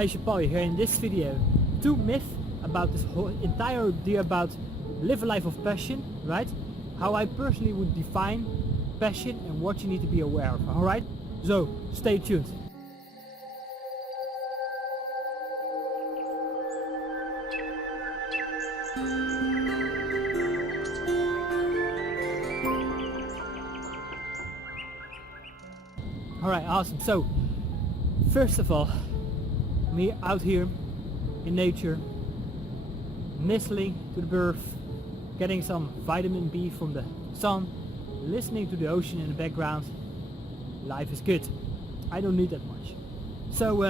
Hi, Paul here in this video. 2 myths about this whole entire idea about live a life of passion, right? How I personally would define passion and what you need to be aware of, alright? So, stay tuned. Alright, awesome. So, first of all, me out here in nature, listening to the birds, getting some vitamin B from the sun, listening to the ocean in the background, life is good. I don't need that much. So,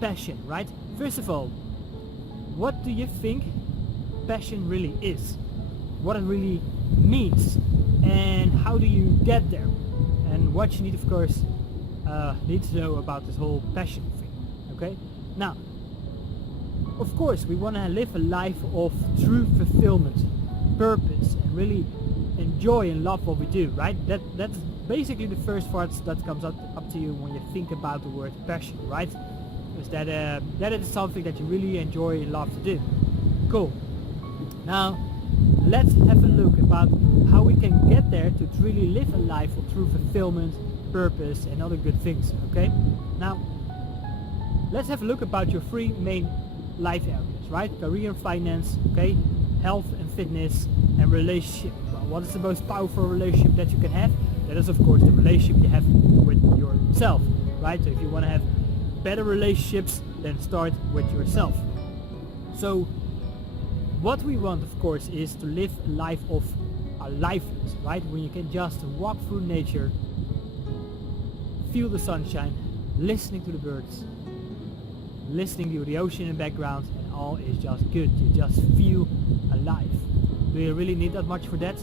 passion, right? First of all, what do you think passion really is? What it really means? And how do you get there? And what you need, of course, need to know about this whole passion thing, okay? Now, of course, we want to live a life of true fulfillment, purpose, and really enjoy and love what we do, right? That's basically the first part that comes up to you when you think about the word passion, right? Is that that it is something that you really enjoy and love to do. Cool. Now, let's have a look about how we can get there to really live a life of true fulfillment, purpose, and other good things, okay? Now, let's have a look about your 3 main life areas, right? Career and finance, okay? Health and fitness, and relationship. Well, what is the most powerful relationship that you can have? That is, of course, the relationship you have with yourself, right? So if you want to have better relationships, then start with yourself. So what we want, of course, is to live a life of aliveness, right? When you can just walk through nature, feel the sunshine, listening to the birds, listening to the ocean in the background, and all is just good. You just feel alive. Do you really need that much for that?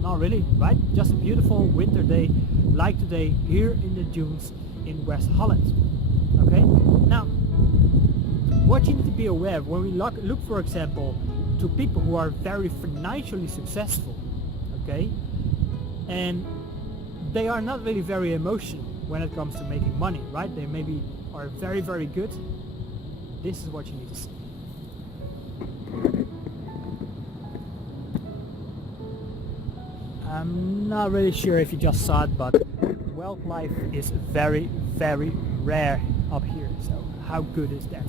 Not really, right? Just a beautiful winter day like today here in the dunes in West Holland. Okay? Now, what you need to be aware of when we look for example, to people who are very financially successful, okay? And they are not really very emotional when it comes to making money, right? They maybe are very, very good. This is what you need to see. I'm not really sure if you just saw it, but wildlife is very, very rare up here. So how good is that?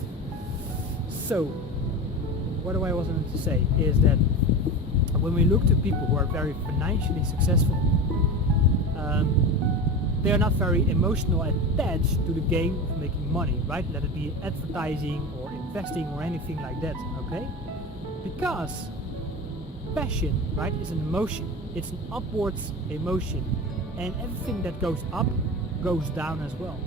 So what I wanted to say is that when we look to people who are very financially successful, they are not very emotional attached to the game of making money, right? Let it be advertising or investing or anything like that, okay? Because passion, right, is an emotion. It's an upwards emotion, and everything that goes up goes down as well,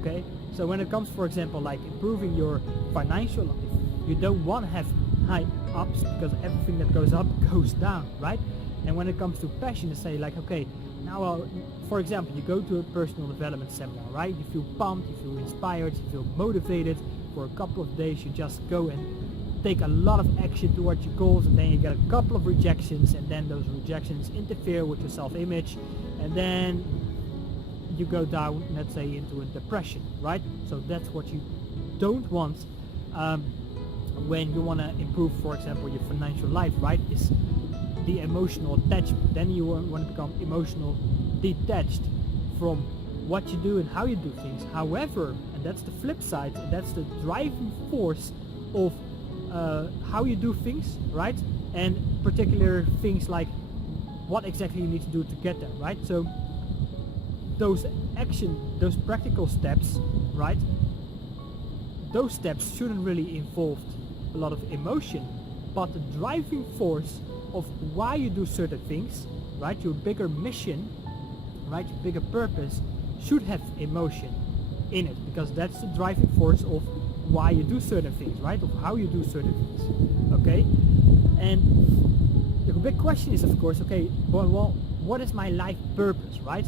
okay? So when it comes, for example, like improving your financial life, you don't want to have high ups because everything that goes up goes down, right? And when it comes to passion, to say like, okay, now for example, you go to a personal development seminar, right? You feel pumped, you feel inspired, you feel motivated. For a couple of days you just go and take a lot of action towards your goals, and then you get a couple of rejections, and then those rejections interfere with your self-image, and then you go down, let's say, into a depression, right? So that's what you don't want when you want to improve, for example, your financial life, right? Is the emotional attachment. Then you want to become emotional detached from what you do and how you do things. However, and that's the flip side, and that's the driving force of how you do things, right? And particular things like what exactly you need to do to get there, right? So those practical steps, right? Those steps shouldn't really involve a lot of emotion, but the driving force of why you do certain things, right? Your bigger mission, right? Your bigger purpose should have emotion in it, because that's the driving force of why you do certain things, right? Of how you do certain things, okay? And the big question is, of course, okay, well, what is my life purpose, right?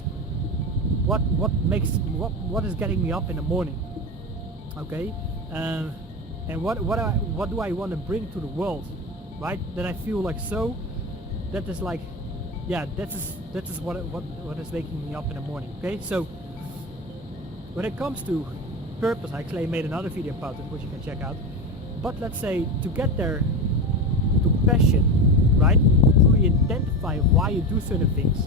What is getting me up in the morning, okay? And what do I want to bring to the world, right? That I feel like, so that is like, yeah, that is what is waking me up in the morning, okay? So when it comes to purpose. I actually made another video about it, which you can check out. But let's say to get there to passion, right? To identify why you do certain things.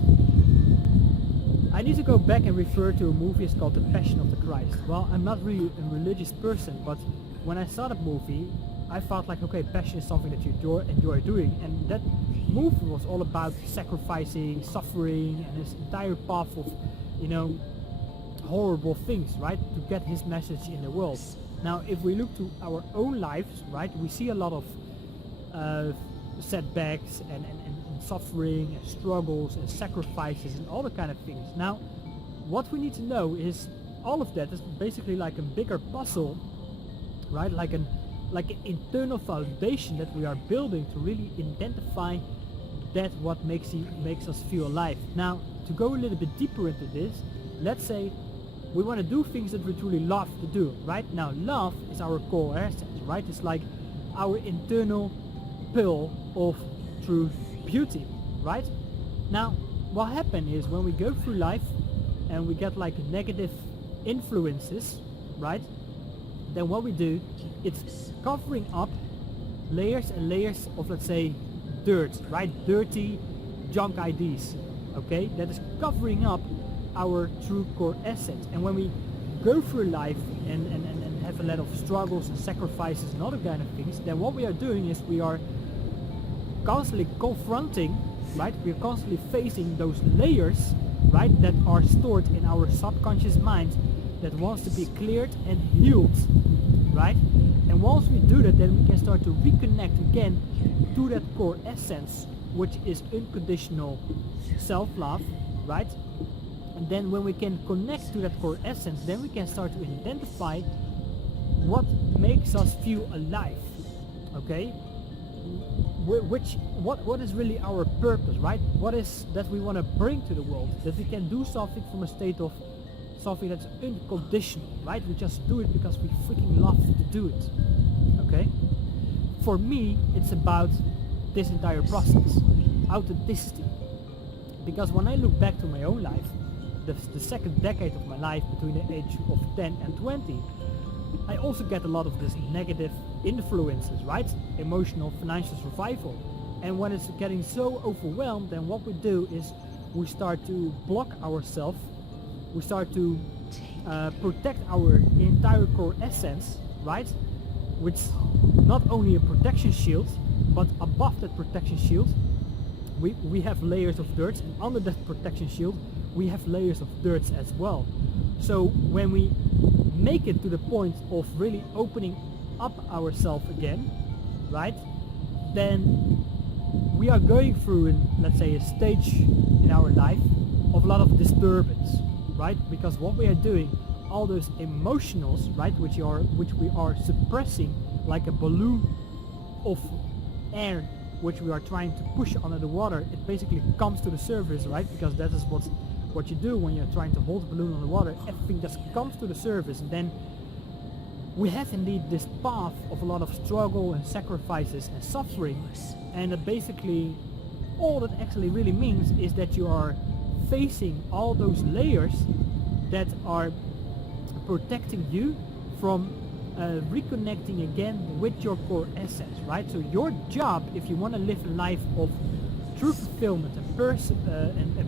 I need to go back and refer to a movie. It's called The Passion of the Christ. Well, I'm not really a religious person, but when I saw that movie, I felt like, okay, passion is something that you enjoy doing, and that movie was all about sacrificing, suffering, and this entire path of, you know, horrible things, right, to get his message in the world. Now, if we look to our own lives, right, we see a lot of setbacks and suffering and struggles and sacrifices and all the kind of things. Now, what we need to know is all of that is basically like a bigger puzzle, right, like an internal foundation that we are building to really identify that what makes us feel alive. Now, to go a little bit deeper into this, let's say we want to do things that we truly love to do, right? Now, love is our core essence, right? It's like our internal pearl of true beauty, right? Now, what happens is when we go through life and we get like negative influences, right? Then what we do, it's covering up layers and layers of, let's say, dirt, right? Dirty junk ideas, okay? That is covering up our true core essence. And when we go through life and have a lot of struggles and sacrifices and other kind of things, then what we are doing is we are constantly confronting, right? We are constantly facing those layers, right, that are stored in our subconscious mind that wants to be cleared and healed, right? And once we do that, then we can start to reconnect again to that core essence, which is unconditional self-love, right? And then when we can connect to that core essence, then we can start to identify what makes us feel alive, okay? What is really our purpose, right? What is that we want to bring to the world? That we can do something from a state of something that's unconditional, right? We just do it because we freaking love to do it, okay? For me, it's about this entire process, authenticity. Because when I look back to my own life, the second decade of my life between the age of 10 and 20, I also get a lot of this negative influences, right? Emotional, financial survival. And when it's getting so overwhelmed, then what we do is we start to block ourselves. We start to protect our entire core essence, right? Which not only a protection shield, but above that protection shield, we have layers of dirt, and under that protection shield, we have layers of dirt as well. So when we make it to the point of really opening up ourselves again, right, then we are going through, let's say, a stage in our life of a lot of disturbance, right? Because what we are doing, all those emotionals, right, which we are suppressing like a balloon of air, which we are trying to push under the water, it basically comes to the surface, right? Because that is what you do when you're trying to hold a balloon on the water. Everything just comes to the surface, and then we have indeed this path of a lot of struggle and sacrifices and suffering, and basically all that actually really means is that you are facing all those layers that are protecting you from reconnecting again with your core essence, right? So your job, if you want to live a life of true fulfillment and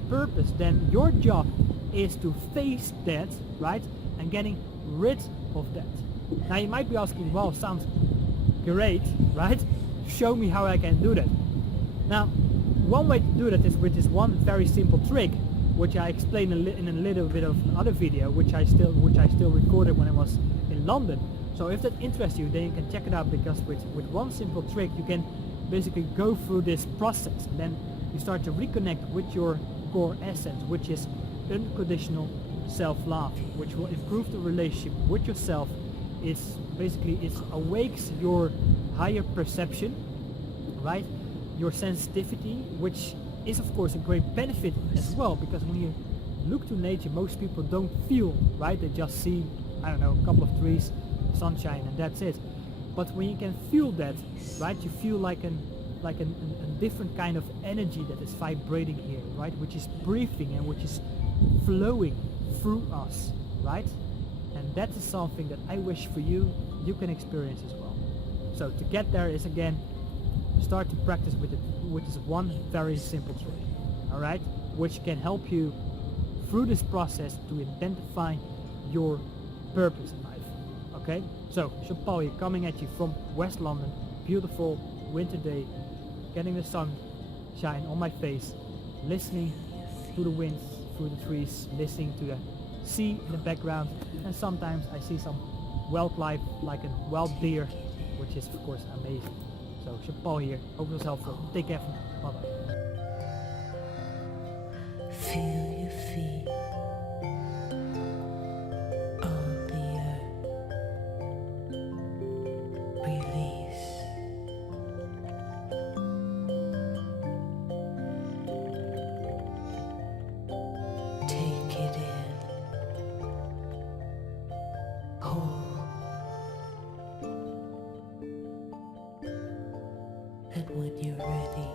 purpose, then your job is to face that, right, and getting rid of that. Now you might be asking, well, sounds great, right? Show me how I can do that. Now, one way to do that is with this one very simple trick, which I explained in a little bit of another video, which I still recorded when I was in London. So if that interests you, then you can check it out, because with one simple trick you can basically go through this process, and then you start to reconnect with your core essence, which is unconditional self-love, which will improve the relationship with yourself. It awakes your higher perception, right? Your sensitivity, which is of course a great benefit as well, because when you look to nature, most people don't feel, right? They just see, I don't know, a couple of trees, sunshine, and that's it. But when you can feel that, right, you feel like a different kind of energy that is vibrating here, right, which is breathing and which is flowing through us, right? And that is something that I wish for you can experience as well. So to get there is again, start to practice with this one very simple trick, alright? Which can help you through this process to identify your purpose in life, okay? So, Jean-Paul here, coming at you from West London, beautiful winter day, getting the sun shine on my face, listening to the wind through the trees, listening to the sea in the background, and sometimes I see some wildlife like a wild deer, which is of course amazing. So Jean-Paul here, hope it was helpful. Take care for now. Bye bye. Feel your feet on the earth. Release. Take it in. Hold. And when you're ready,